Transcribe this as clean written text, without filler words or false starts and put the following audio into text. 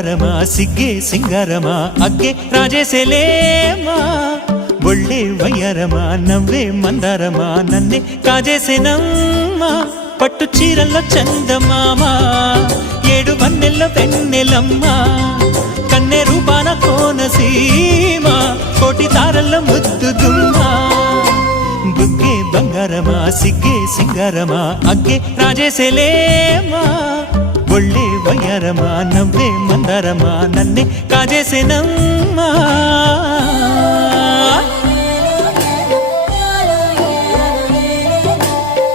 ಬಂಗಾರಮಾ ಸಿಗ್ಗೆ ಸಿಂಗಾರಮಾ ಅಗ್ಗೆ ರಾಜೇಸೆಲೇಮಾ ಒಳ್ಳೆ వయ్యారమా నవ్వే మందారమా నన్నే కాజేసేనమ్మా పట్టు చీరల్లో చందమామ ఏడు వన్నెల్లో వెన్నెలమ్మ కన్నె రూపాన కోనసీమ కోటి తారల్లో ముద్దు గుమ్మ బుగ్గే బంగారమా సిగ్గే సింగారమా అగ్గే రాజేసెలేమా ఒళ్ళే వయ్యారమా నవ్వే మందారమా నన్నే కాజేసేనమ్మా